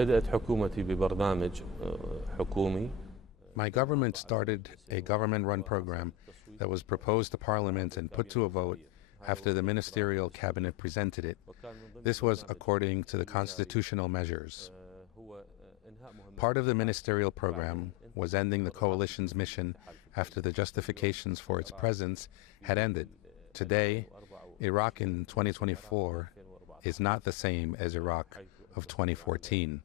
بدأت حكومتي ببرنامج حكومي. My government started a government-run program that was proposed to Parliament and put to a vote after the ministerial cabinet presented it. This was according to the constitutional measures. Part of the ministerial program was ending the coalition's mission after the justifications for its presence had ended. Today, Iraq in 2024 is not the same as Iraq of 2014.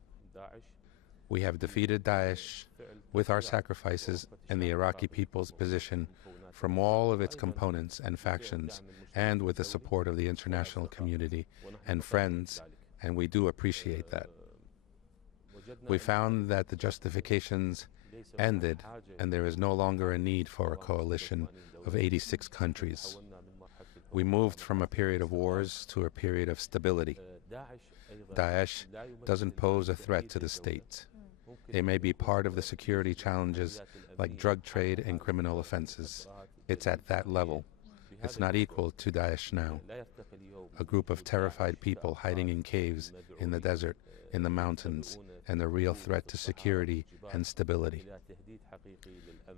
We have defeated Daesh with our sacrifices and the Iraqi people's position from all of its components and factions, and with the support of the international community and friends, and we do appreciate that. We found that the justifications ended, and there is no longer a need for a coalition of 86 countries. We moved from a period of wars to a period of stability. Daesh doesn't pose a threat to the state. It may be part of the security challenges like drug trade and criminal offenses. It's at that level. It's not equal to Daesh now. A group of terrified people hiding in caves, in the desert, in the mountains, and a real threat to security and stability.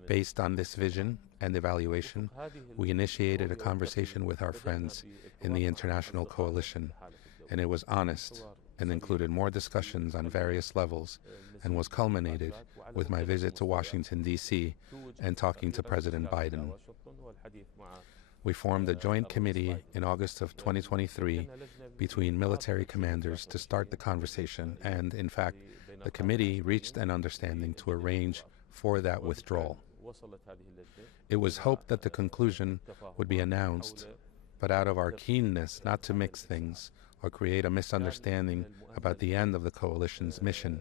Based on this vision and evaluation, we initiated a conversation with our friends in the international coalition, and it was honest and included more discussions on various levels and was culminated with my visit to Washington, D.C. and talking to President Biden. We formed a joint committee in August of 2023 between military commanders to start the conversation, and in fact, the committee reached an understanding to arrange for that withdrawal. It was hoped that the conclusion would be announced, but out of our keenness not to mix things or create a misunderstanding about the end of the coalition's mission,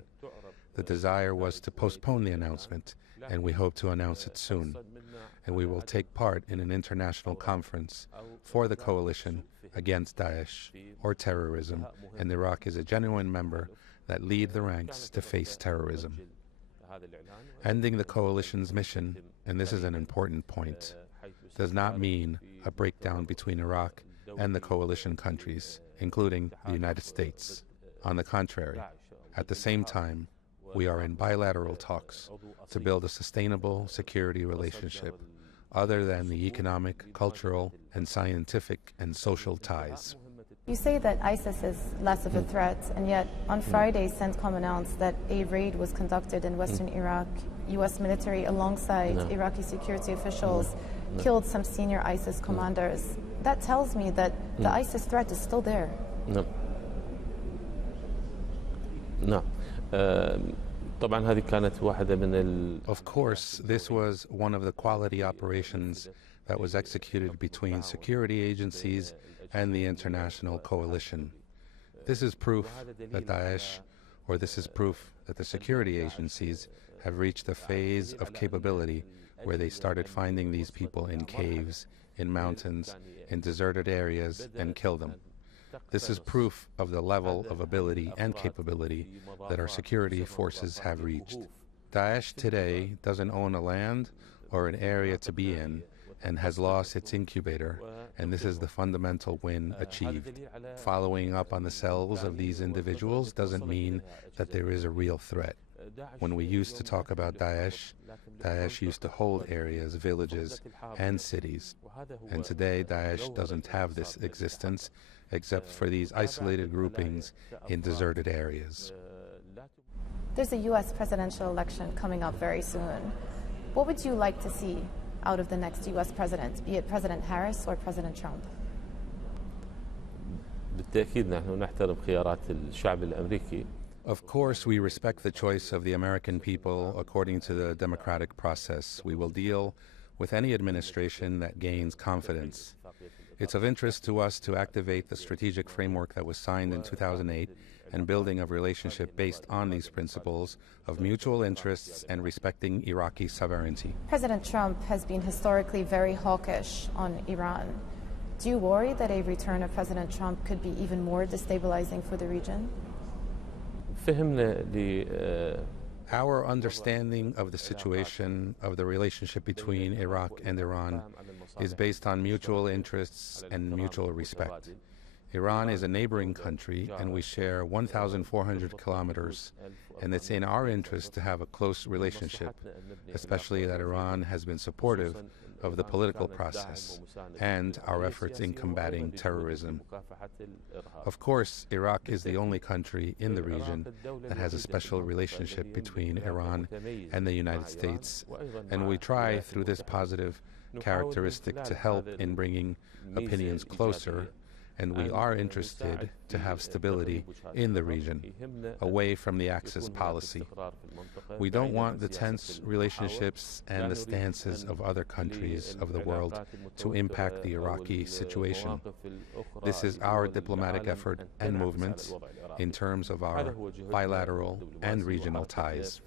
the desire was to postpone the announcement, and we hope to announce it soon. And we will take part in an international conference for the coalition against Daesh or terrorism, and Iraq is a genuine member that lead the ranks to face terrorism. Ending the coalition's mission, and this is an important point, does not mean a breakdown between Iraq and the coalition countries, including the United States. On the contrary, at the same time, we are in bilateral talks to build a sustainable security relationship other than the economic, cultural, and scientific and social ties. You say that ISIS is less of a threat, and yet on Friday, CENTCOM announced that a raid was conducted in western Iraq. U.S. military, alongside Iraqi security officials, killed some senior ISIS commanders. That tells me that the ISIS threat is still there. No. Of course, this was one of the quality operations that was executed between security agencies and the international coalition. This is proof that Daesh, or this is proof that the security agencies have reached a phase of capability where they started finding these people in caves, in mountains, in deserted areas, and kill them. This is proof of the level of ability and capability that our security forces have reached. Daesh today doesn't own a land or an area to be in and has lost its incubator, and this is the fundamental win achieved. Following up on the cells of these individuals doesn't mean that there is a real threat. When we used to talk about Daesh, Daesh used to hold areas, villages, and cities. And today, Daesh doesn't have this existence except for these isolated groupings in deserted areas. There's a U.S. presidential election coming up very soon. What would you like to see out of the next U.S. president, be it President Harris or President Trump? بالتأكيد نحن نحترم خيارات الشعب الأمريكي. Of course, we respect the choice of the American people according to the democratic process. We will deal with any administration that gains confidence. It's of interest to us to activate the strategic framework that was signed in 2008 and building a relationship based on these principles of mutual interests and respecting Iraqi sovereignty. President Trump has been historically very hawkish on Iran. Do you worry that a return of President Trump could be even more destabilizing for the region? Our understanding of the situation of the relationship between Iraq and Iran is based on mutual interests and mutual respect. Iran is a neighboring country, and we share 1,400 kilometers, and it's in our interest to have a close relationship, especially that Iran has been supportive of the political process and our efforts in combating terrorism. Of course, Iraq is the only country in the region that has a special relationship between Iran and the United States, and we try through this positive characteristic to help in bringing opinions closer, and we are interested to have stability in the region, away from the Axis policy. We don't want the tense relationships and the stances of other countries of the world to impact the Iraqi situation. This is our diplomatic effort and movement in terms of our bilateral and regional ties.